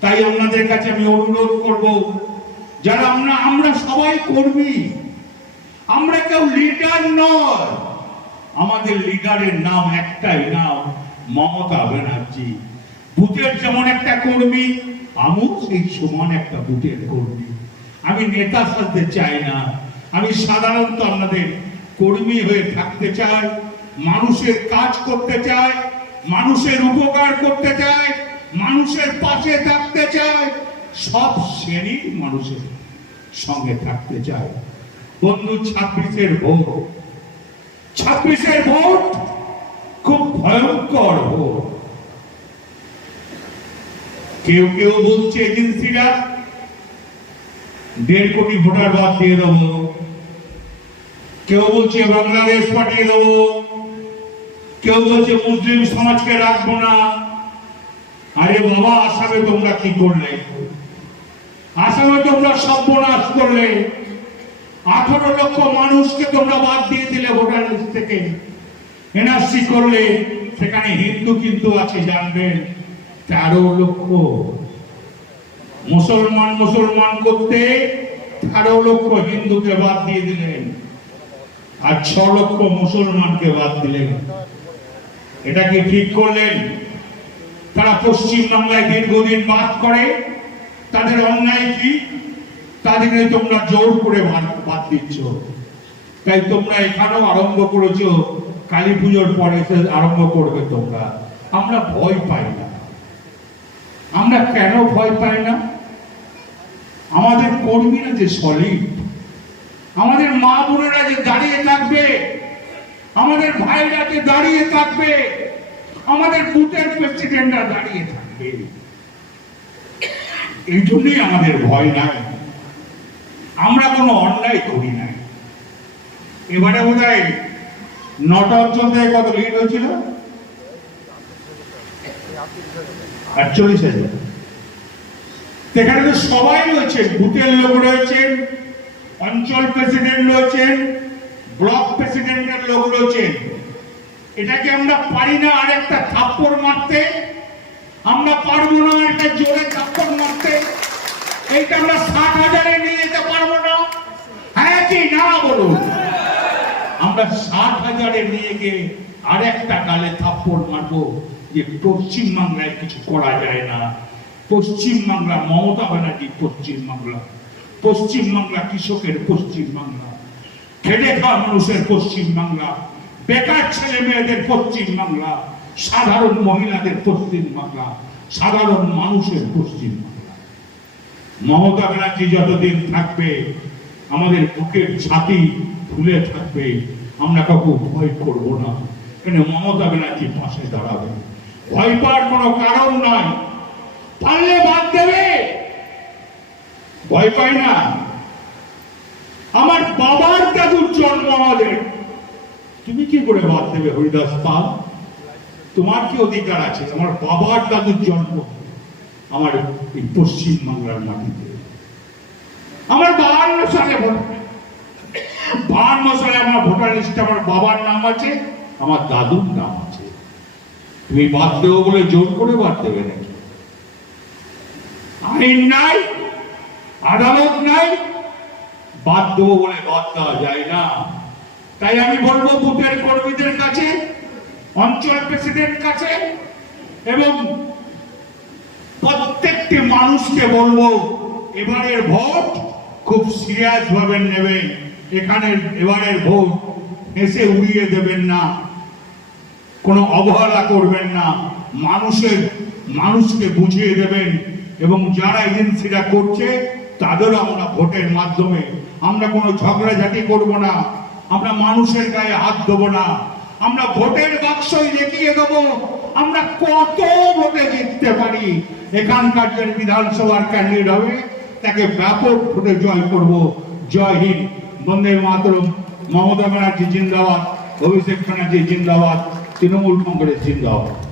তাই আপনাদের কাছে আমি অনুরোধ করব, যারা আমরা আমরা সবাই কর্মী, আমরা কেউ লিডার নয়। আমাদের লিডারের নাম একটাই নাম মমতা ব্যানার্জি। বুথের যেমন একটা কর্মী, আমিও সেই সমান একটা বুথের কর্মী। আমি নেতা সাজতে চাই না। আমি সাধারণত আপনাদের কর্মী হয়ে থাকতে চাই, মানুষের কাজ করতে চাই, মানুষের উপকার করতে চাই মানুষের পাশে থাকতে চাই সব শ্রেণির মানুষের সঙ্গে থাকতে চাই বন্ধু, ছাব্বিশের ভোট। ছাব্বিশের ভোট খুব ভয়ঙ্কর ভোট। কেউ কেউ বলছে, এজেন্সিরা দেড় কোটি ভোটার বাদ দিয়ে দেবো। কেউ বলছে, বাংলাদেশ পাঠিয়ে দেবো। কেউ বলছে, মুসলিম সমাজকে রাখব না। আরে বাবা, আসামে তোমরা কি করলে? আসামে তোমরা সর্বনাশ করলে। আঠারো লক্ষ মানুষকে তোমরা বাদ দিয়ে দিলে ভোটার লিস্ট থেকে। এনআরসি করলে, সেখানে হিন্দু কিন্তু আছে জানবেন তেরো লক্ষ। মুসলমান মুসলমান করতে তেরো লক্ষ হিন্দুকে বাদ দিয়ে দিলেন। আর ছ লক্ষ মুসলমানকে বাদ দিলেন। এটা কি ঠিক করলেন? তারা পশ্চিম বাংলায় দীর্ঘদিন বাদ করে, তাদের অন্যায় কি? তাদেরকে তোমরা জোর করে বাদ- দিচ্ছ। তাই তোমরা এখানেও আরম্ভ করেছ, কালী পুজোর পরে আরম্ভ করবে তোমরা। আমরা ভয় পাই না। আমরা কেন ভয় পাই না? আমাদের কর্মীরা যে সলিড আমাদের মা বোনেরা যে দাঁড়িয়ে থাকবে, আমাদের ভাইরা যে দাঁড়িয়ে থাকবে আমাদের বুথের প্রেসিডেন্টরা দাঁড়িয়ে থাকবে এই জন্যই আমাদের ভয় নাই। আমরা কোনো অন্যায় করি নাই। এবারে বোধ হয় নটা অঞ্চল থেকে কত লিড হয়েছিল? আটচল্লিশ হাজার। সেখানে তো সবাই রয়েছে, বুথের লোক রয়েছেন অঞ্চল প্রেসিডেন্ট রয়েছেন ব্লক প্রেসিডেন্টের লোক রয়েছেন এটাকে আমরা পারি না আর একটা থাপ্পড় মারতে। আমরা পারব না একটা জোরে থাপ্পড় মারতে। এইটা আমরা ষাট হাজারে নিয়ে যেতে পারব না। হ্যাঁ কি, না বলুন। আমরা ষাট হাজারে নিয়ে গিয়ে আর একটা থাপ্পড় মারবো যে পশ্চিম বাংলায় কিছু করা যায় না। পশ্চিম বাংলা মমতা ব্যানার্জি পশ্চিম বাংলা। পশ্চিম বাংলা কৃষকের পশ্চিম বাংলা। খেটে খাওয়া মানুষের পশ্চিম বাংলা। বেকার ছেলে মেয়েদের পশ্চিম বাংলা, সাধারণ মহিলাদের পশ্চিম বাংলা, সাধারণ মানুষের পশ্চিম বাংলা। মমতা ব্যানার্জি যতদিন থাকবে, আমাদের বুকের ছাতি ফুলে থাকবে, আমরা কাউকে ভয় করব না। কেন মমতা ব্যানার্জি পাশে দাঁড়াবে। ভয় পাওয়ার কোনো কারণ নাই। পারলে বাদ দেবে। ভয় পাই না। আমার বাবার দাদুর জন্ম আমাদের। তুমি কি করে বাদ দেবে হরিদাস পাল? তোমার কি অধিকার আছে? আমার বাবার দাদুর জন্ম আমার এই পশ্চিম বাংলার মাটিতে। আমার বাহান্ন সালে বাহান্ন সালে আমার ভোটার লিস্টে আমার বাবার নাম আছে, আমার দাদুর নাম আছে। তুমি বাদ দেবো বলে জোর করে বাদ দেবে নাকি? আইন নাই, আদালত নাই, বাদ দেবো বলে বাদ দেওয়া যায় না। তাই আমি বলব বুথের কর্মীদের কাছে, অঞ্চল প্রেসিডেন্ট কাছে, এবং প্রত্যেকটি মানুষকে বলব এবারের ভোট খুব সিরিয়াস ভাবে নেবেন এখানে এবারের ভোট এসে উড়িয়ে দেবেন না, কোনো অবহেলা করবেন না, মানুষের, মানুষকে বুঝিয়ে দেবেন, এবং যারা এজেন্সিরা করছে, তাদেরও আমরা ভোটের মাধ্যমে, আমরা কোনো ঝগড়াঝাটি করব না। আমরা মানুষের গায়ে হাত দেবো না। আমরা ভোটের বাক্সই দেখিয়ে দেবো। আমরা কত ভোটে জিততে পারি? এখানকার যে বিধানসভার ক্যান্ডিডেট হবে, তাকে ব্যাপক ভোটে জয় করব। জয় হিন্দ। বন্দে মাতরম। মমতা ব্যানার্জি জিন্দাবাদ। অভিষেক ব্যানার্জি জিন্দাবাদ। তৃণমূল কংগ্রেস জিন্দাবাদ।